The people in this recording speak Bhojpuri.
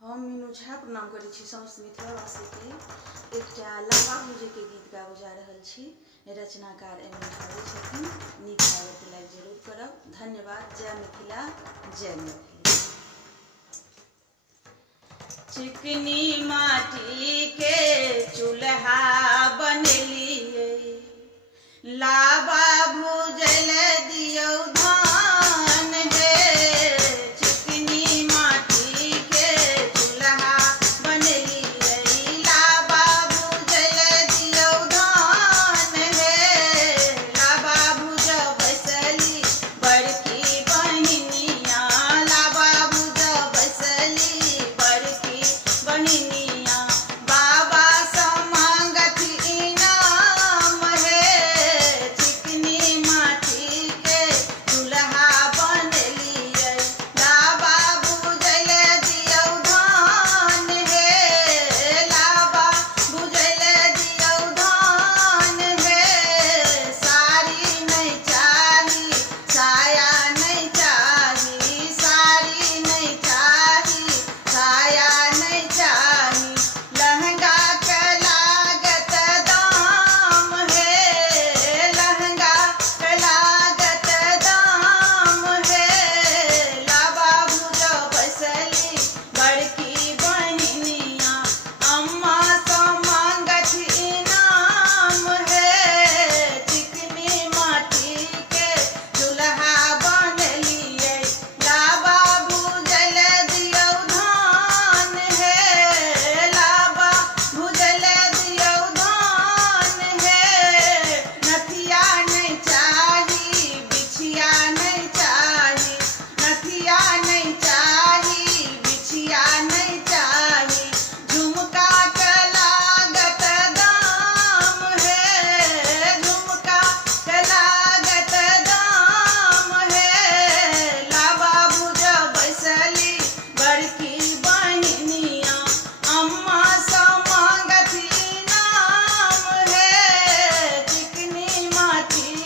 हम मीनू झा प्रणाम करै छी समस्त मिथिलावासी के। एकटा लावा भूजे के गीत गाबऽ जा रहल छी। रचनाकार एम ठाकुर छथिन। नीक लागत तऽ लाइक जरूर करब। धन्यवाद। जय मिथिला, जय मैथिली। चिकनी माटी के चूल्हा बनेलिए, लावा भूजल दियौ धान हे। चिकनी माटी के चूल्हा बनेलिए, लावा भूजल दियौ धान हे। लावा भूज बैसली बड़की बहिनिया, लावा भूज बैसली बड़की बहिनिया। बाबा सँ मांगत इनाम हे। चिकनी माटी के चूल्हा बनेलिए, लावा भूजल दियौ धान हे। लावा भूजल दियौ धान हे। साड़ी नहीं चाही, साया नहीं चाही, साड़ी नहीं चाही, साया नहीं चाही। लहंगा के लागत दाम हे, लहंगा के लागत दाम हे। लावा भूज बैसली बड़की बहिनिया, अम्मा सँ मांगत इनाम हे। चिकनी माटी के चूल्हा बनेलिए, लावा भूजल दियौ धान हे। लावा भूजल दियौ धान हे। नथिया नहीं चाही, बिछिया नहीं चाही, नथिया नहीं चाही, बिछिया नहीं चाही। झुमका के लागत दाम हे, झुमका के लागत दाम हे। लावा भूज बैसली बड़की बहिनिया, अम्मा सँ मांगत इनाम हे। चिकनी माटी